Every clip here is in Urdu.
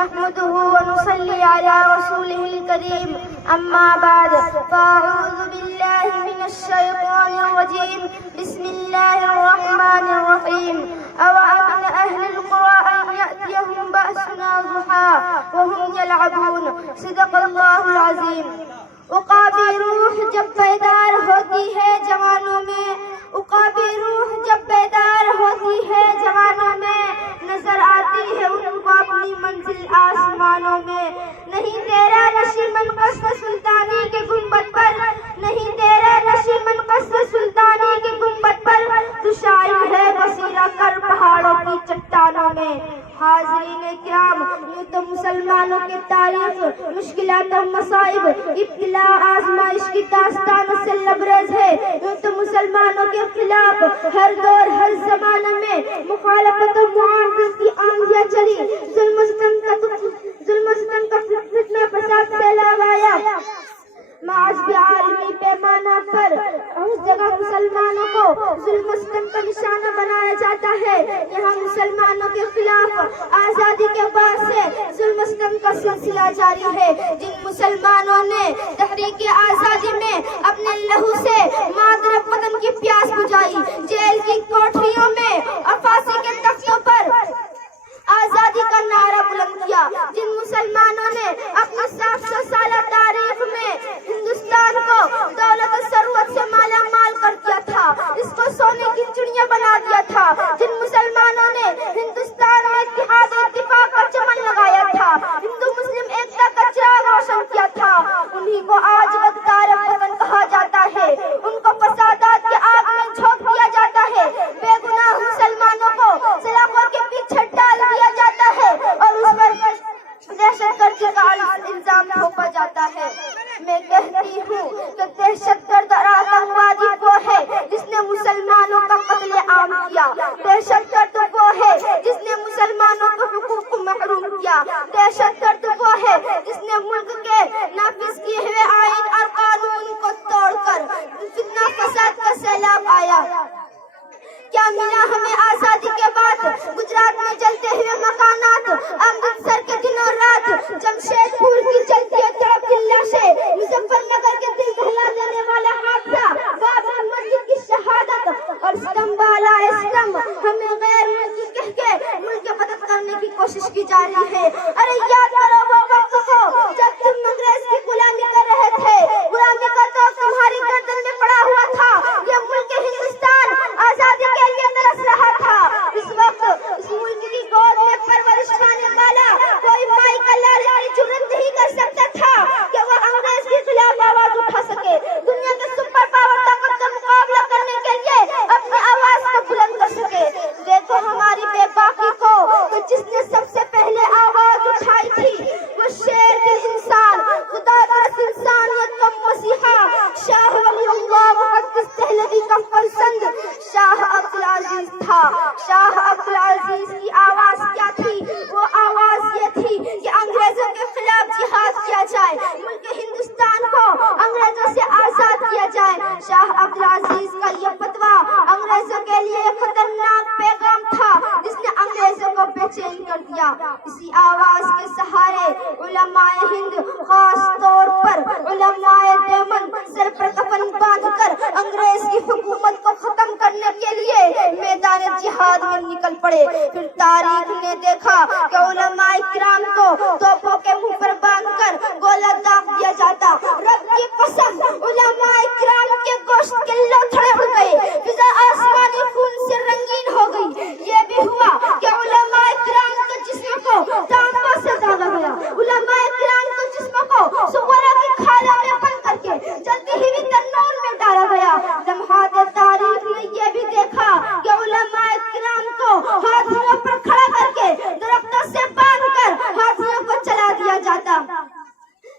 نحمده ونصلي على رسوله الكريم أما بعد فأعوذ بالله من الشيطان الرجيم بسم الله الرحمن الرحيم أوأمن أهل القرى أن يأتيهم بأسنا ضحى وهم يلعبون صدق الله العظيم عقابی روح جب بیدار ہوتی ہے جوانوں میں عقابی روح جب بیدار ہوتی ہے جوانوں میں نظر آتی ہے ان کو اپنی منزل آسمانوں میں نہیں تیرا نشیمن قصد سلطانی کے گنبد پر نہیں تیرا نشیمن قصد سلطانی کے گنبد پر تو شائع ہے بصیرہ کر پہاڑوں کی چٹانوں میں حاضرین کرام یوں تو مسلمانوں کی تاریخ مشکلات و مصائب ابتلاء آزمائش کی داستانوں سے لبریز ہے یوں تو مسلمانوں کے خلاف ہر دور ہر زمانے میں مخالفت و معاندت کی آندیاں چلی ظلم و ستم کا فتنہ فساد سیلاب آیا معاذ عالمی پیمانہ پر اس جگہ مسلمانوں کو ظلم و ستم کا نشانہ بنایا جاتا ہے یہاں مسلمانوں کے خلاف آزادی کے بعد سے ظلم و ستم کا سلسلہ جاری ہے جن مسلمانوں نے تحریک آزادی میں اپنے لہو سے مادر وطن کی پیاس بجھائی جیل کی کوٹھریوں میں اور پھانسی کے تختوں پر آزادی کا نعرہ بلند کیا جن مسلمانوں نے اپنی 700 سالہ تاریخ میں ہندوستان کو دولت و ثروت سے مالا مال کر دیا تھا اس کو سونے کی چڑیا بنا دیا تھا جن مسلمانوں نے ہندوستان میں اتحاد و اتفاق کا چمن لگایا تھا ہندو مسلم ایکتا کا چراغ روشن کیا تھا انہی کو آج غدار وطن کہا جاتا ہے ان کو فسادات کے آگ میں جھونک دیا جاتا ہے بے گناہ مسلمانوں کو سلاخوں کے پیچھے ڈال دیا جاتا ہے اور اس پر دہشت گردی کا الزام تھوپا جاتا ہے میں کہتی ہوں کہ دہشت گرد اور آتنکوادی وہ ہے جس نے مسلمانوں کا قتل عام کیا دہشت گرد وہ ہے جس نے مسلمانوں کو حقوق کو محروم کیا دہشت گرد وہ ہے جس نے ملک کے نافذ کیے ہوئے آئین اور قانون کو توڑ کر فتنہ فساد کا سیلاب آیا کیا ملا ہمیں آزادی کے بعد گجرات میں جلتے ہوئے مکانات امرتسر کے دنوں رات جمشید پور کی جلتی ہے تڑپ کی لاشیں مظفر نگر کے دل دہلا دینے والا حادثہ بابری مسجد کی شہادت اور ستم والا اسلم ہمیں غیر ملکی کہہ کے ملک کے مدد کرنے کی کوشش کی جا رہی ہے ارے یاد کرو وہ وقت کو جب تم انگریز کی غلامی کر رہے تھے غلامی کا تو تمہاری گردن میں پڑا ہوا تھا یہ ملک ہندوستان آزادی کے لیے ترس رہا تھا اس وقت اس ملک کی گود میں پرورش پانے والا کوئی مائی کا لال اپنی جرات نہیں کر سکتا تھا کہ وہ انگریز کے خلاف آواز اٹھا سکے دنیا کے سپر پاور طاقت کا مقابلہ کرنے کے لیے اپنی آواز کو بلند کر سکے دیکھو ہماری بے باکی کو جس نے سب سے پہلے آواز اٹھائی تھی وہ شیر دل انسان خدا کا انسانیت کا مسیحا شاہ ولی اللہ محدث دہلوی کا فرزند شاہ عبدالعزیز تھا شاہ عبدالعزیز کی آواز کیا تھی وہ آواز یہ تھی کہ انگریزوں کے خلاف جہاد کیا جائے ملک ہندوستان کو انگریزوں سے آزاد کیا جائے شاہ عبدالعزیز کا یہ فتویٰ انگریزوں کے لیے خطرناک پیغام تھا جس نے انگریزوں کو بے چین کر دیا اسی آواز کے سہارے علماء ہند خاص طور پر علماء دیوبند سر پر کفن باندھ کر انگریز کی حکومت کو ختم کرنے کے لیے میدان جہاد میں نکل پڑے پھر تاریخ نے دیکھا کہ علماء کرام کو توپوں کے منہ پر باندھ کر گولہ داغ دیا جاتا رب کی قسم علماء کرام کے گوشت کے لوتھڑے اڑ گئے فضا آسمانی خون سے رنگین ہو گئی یہ بھی ہوا کہ علماء کرام کے جسم کو تانبا سے داغا گیا علماء کرام کے جسم کو سغرا کی کھالوں میں بند کر کے جلتی ہوئی تنور میں ڈالا گیا لمحات تاریخ نے یہ بھی دیکھا کہ علماء کرام کو ہاتھیوں پر کھڑا کر کے درختوں سے باندھ کر ہاتھیوں کو چلا دیا جاتا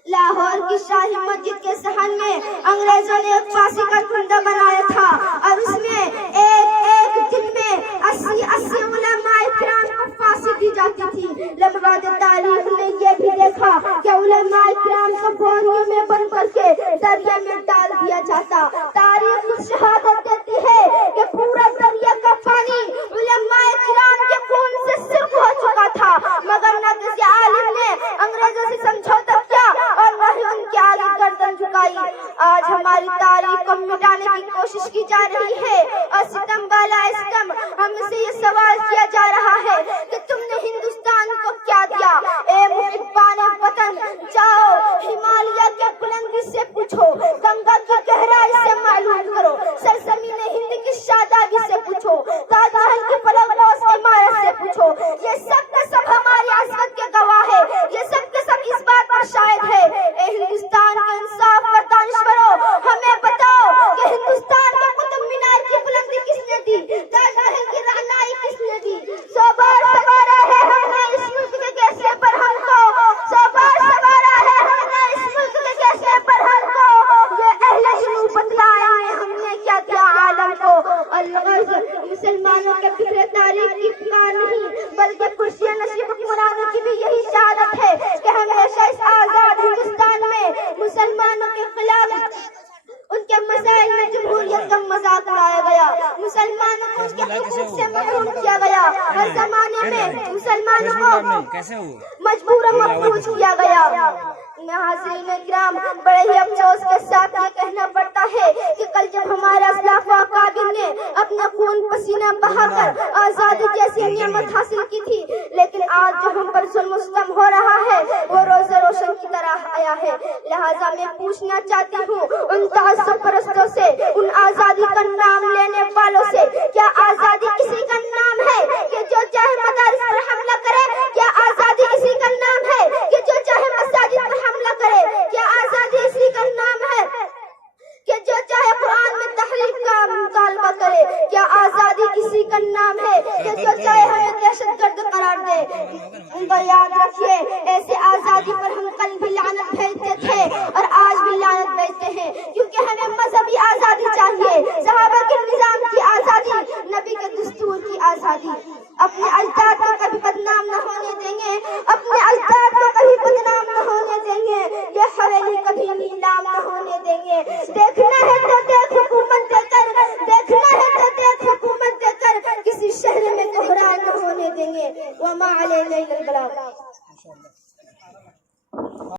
لاہور کی شاہی مسجد کے صحن میں انگریزوں نے ایک پھانسی کا کنڈا بنایا تھا اور اس میں ایک دن میں 80 علماء کرام کو پھانسی دی جاتی تھی لمحات تاریخ نے یہ بھی دیکھا کہ علماء کرام کو بوریوں میں بند کر کے دریا میں ڈال دیا جاتا تاریخ شہادت دیتی ہے کہ پورا دریا کا پانی علماء کرام کے خون سے سرخ ہو چکا تھا مگر نہ کسی عالم نے کوشش کی جا رہی ہے اور ستم والا ستم ہم سے یہ سوال کیا جا رہا ہے کہ تم نے ہندوستان کو کیا دیا؟ اے محبان وطن، جاؤ ہمالیہ کے بلندی سے پوچھو، گنگا کی گہرائی سے معلوم کرو، سرزمین ہند کی شادابی سے پوچھو، تاج محل کی فلک عمارت سے پوچھو، یہ سب کے سب ہماری عظمت کے گواہ ہے، یہ سب کے سب اس بات پر شاہد ہے۔ اے ہندوستان کے انصاف اور دانشوروں، ہمیں بتاؤ کہ ہندوستان کو قطب مینار کی بلندی کس نے دی؟ تاج محل کی رہنائی کس نے دی؟ سو بار سوارا ہے ہم نے اس ملک کے کیسے پر ہم کو، سو بار سوارا ہے ہم نے اس ملک کے کیسے پر ہم کو، یہ اہل جنوب بتلائیں گے ہم نے کیا دیا عالم کو۔ الغرض مسلمانوں کے فکر تاریخ کی پکار نہیں بلکہ کرسی نصیب حکمرانوں کی بھی یہی شہادت ہے کہ ہمیشہ اس آزاد ہندوستان میں مسلمانوں کے خلاف ان کے مسائل میں جمہوریت کا مذاق اڑایا گیا، مسلمانوں کو ان کے حقوق سے محروم کیا گیا، ہر زمانے میں مسلمانوں کو مجبور مفروض کیا گیا۔ حاضرین کرام، بڑے ہی افسوس کے ساتھ یہ کہنا پڑتا ہے کہ کل جب ہمارے اسلاف و اکابر نے اپنا خون پسینہ بہا کر آزادی جیسی نعمت حاصل کی تھی، لیکن آج جو ہم پر ظلم و ستم ہو رہا ہے وہ روز روشن کی طرح آیا ہے۔ لہٰذا میں پوچھنا چاہتی ہوں ان تعصب پرستوں سے، ان آزادی کا نام لینے والوں سے، کیا آزادی کسی کا نام ہے کہ جو چاہے مدارس پر حملہ کرے؟ کیا آزادی کسی کا نام ہے کہ جو چاہے مساجد پر حملہ کرے؟ کیا آزادی اسی کا نام ہے کہ جو چاہے قرآن میں تحریف کا مطالبہ کرے؟ کیا آزادی کسی کا نام ہے کہ جو چاہے ہمیں دہشت گرد قرار دے؟ ان کو یاد رکھیے، ایسے آزادی پر ہم کل بھی لعنت بھیجتے تھے اور آج بھی لعنت بھیجتے ہیں، کیونکہ ہمیں مذہبی آزادی چاہیے، صحابہ کے نظام کی آزادی، نبی کے دستور کی آزادی۔ اپنے اجداد کو کبھی بدنام نہ ہونے دیں گے، اپنے اجداد کو کبھی بدنام نہ ہونے دیں گے، یہ حویلی کبھی نیلام نہ ہونے دیں گے۔ دیکھنا ہے تو دیکھ حکومت دے کر، دیکھنا ہے تو دیکھ حکومت دے کر، کسی شہر میں کوہرام نہ ہونے دیں گے۔ وما علینا الا البلاغ۔